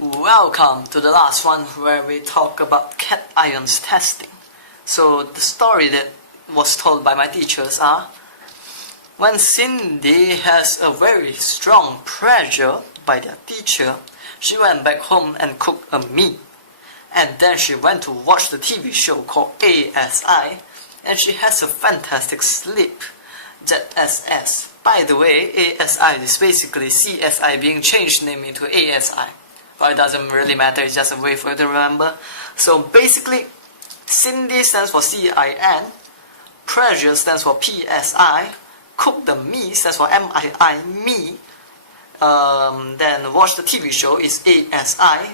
Welcome to the last one where we talk about cations testing. So the story that was told by my teachers are: when Cindy has a very strong pressure by their teacher, she went back home and cooked a meal. And then she went to watch the TV show called ASI, and she has a fantastic sleep. ZSS. By the way, ASI is basically CSI being changed name into ASI. But it doesn't really matter, it's just a way for you to remember. So basically, Cindy stands for CIN, pressure stands for PSI, cook the me stands for MII, me, then watch the TV show is ASI,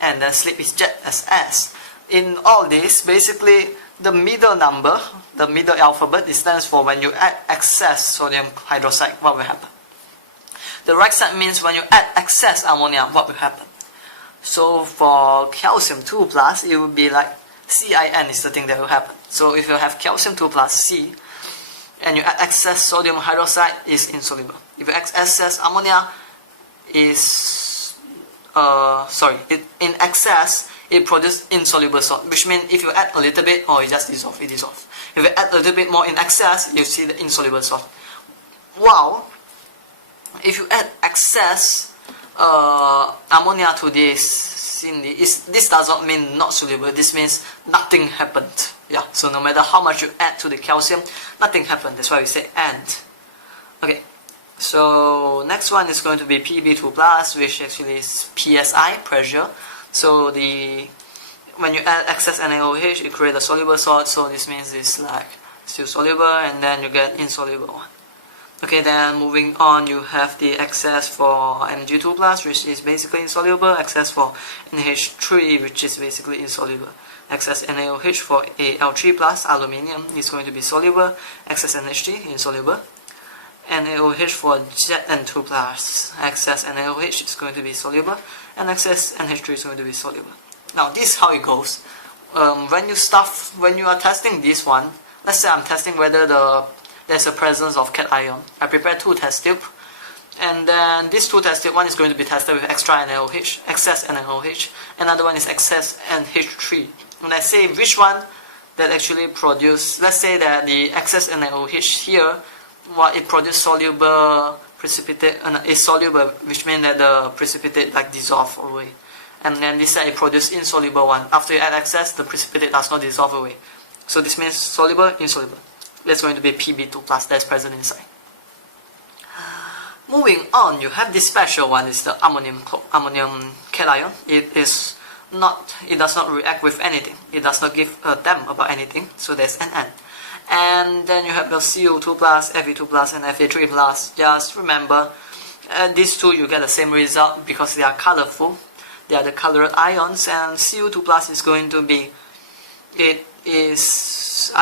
and then sleep is ZSS. In all this, basically, the middle number, the middle alphabet, it stands for when you add excess sodium hydroxide, what will happen. The right side means when you add excess ammonia, what will happen. So for calcium 2 plus, it would be like CIN is the thing that will happen. So if you have calcium 2 plus C, and you add excess sodium hydroxide, is insoluble. If you add excess ammonia, is in excess, it produces insoluble salt, which means if you add a little bit, or it just dissolves, it dissolves. If you add a little bit more in excess, you see the insoluble salt. Wow! If you add excess ammonia to this, this does not mean not soluble, this means nothing happened. Yeah, so no matter how much you add to the calcium, nothing happened. That's why we say and. Okay, so next one is going to be Pb2 plus, which actually is PSI, pressure. So when you add excess NaOH, it creates a soluble salt, so this means it's like still soluble, and then you get insoluble one. Okay, then moving on, you have the excess for Mg2 plus, which is basically insoluble, excess for NH3, which is basically insoluble, excess NaOH for Al3 plus, aluminium, is going to be soluble, excess NH3, insoluble, NaOH for Zn2 plus, excess NaOH is going to be soluble, and excess NH3 is going to be soluble. Now this is how it goes. When you are testing this one, let's say I'm testing whether there's a presence of cation. I prepare 2 test tubes, and then this 2 test tube, one is going to be tested with extra NaOH, excess NaOH, another one is excess NH3. And I say which one that actually produce, let's say that the excess NaOH here, it produces soluble precipitate, is soluble, which means that the precipitate like dissolve away. And then this side it produces insoluble one. After you add excess, the precipitate does not dissolve away. So this means soluble, insoluble. That's going to be Pb2 plus, that's present inside. Moving on, you have this special one, is the ammonium cation. It does not react with anything. It does not give a damn about anything. So there's an N. And then you have the CO2 plus, Fe2 plus, and Fe3 plus. Just remember, these two you get the same result because they are colorful. They are the colored ions, and CO2 plus is going to be, it is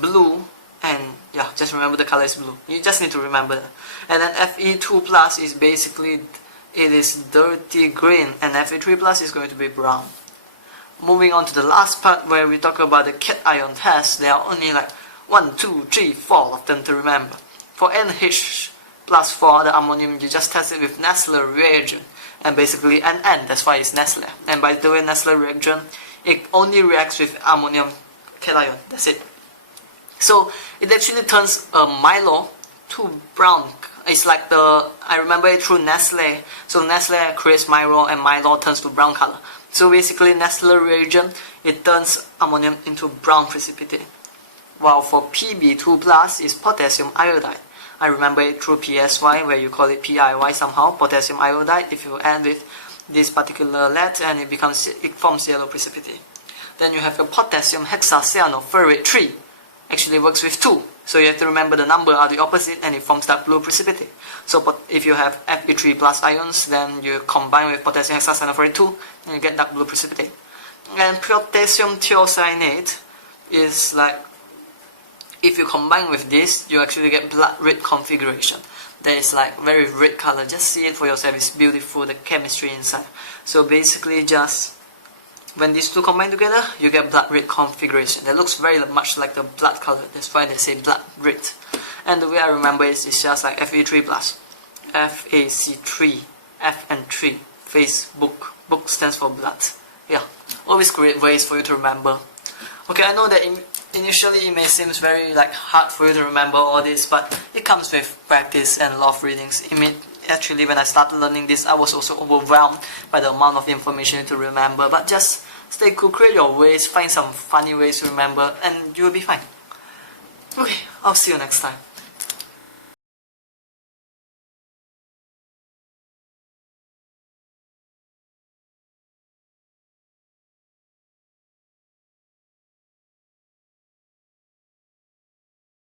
blue, and yeah, just remember the color is blue. You just need to remember that. And then Fe2 plus is basically, it is dirty green, and Fe3 plus is going to be brown. Moving on to the last part where we talk about the cation test, there are only like 1, 2, 3, 4 of them to remember. For NH plus 4, the ammonium, you just test it with Nessler reagent, and basically an N, that's why it's Nessler. And by the way, Nessler reagent, it only reacts with ammonium cation, that's it. So it actually turns Milo to brown. It's like I remember it through Nestle. So Nestle creates Milo, and Milo turns to brown color. So basically Nessler reagent, it turns ammonium into brown precipitate. While for Pb2 plus is potassium iodide. I remember it through PSY, where you call it PIY somehow, potassium iodide. If you add with this particular lead, and it forms yellow precipitate. Then you have your potassium hexacyanoferrate 3. Actually works with 2. So you have to remember the number are the opposite, and it forms that blue precipitate. So if you have Fe3 plus ions, then you combine with potassium hexacyanoferrate 2, and you get dark blue precipitate. And potassium thiocyanate is like, if you combine with this, you actually get blood red configuration. That is like very red color. Just see it for yourself. It's beautiful, the chemistry inside. So basically just, when these two combine together, you get blood red configuration. That looks very much like the blood color. That's why they say blood red. And the way I remember it is just like Fe3 plus, FAC3, F and 3, Facebook. Book stands for blood. Yeah, always create ways for you to remember. Okay, I know that initially it may seem very hard for you to remember all this, but it comes with practice and a lot of readings. Actually, when I started learning this, I was also overwhelmed by the amount of information to remember. But just stay cool, create your ways, find some funny ways to remember, and you will be fine. Okay, I'll see you next time.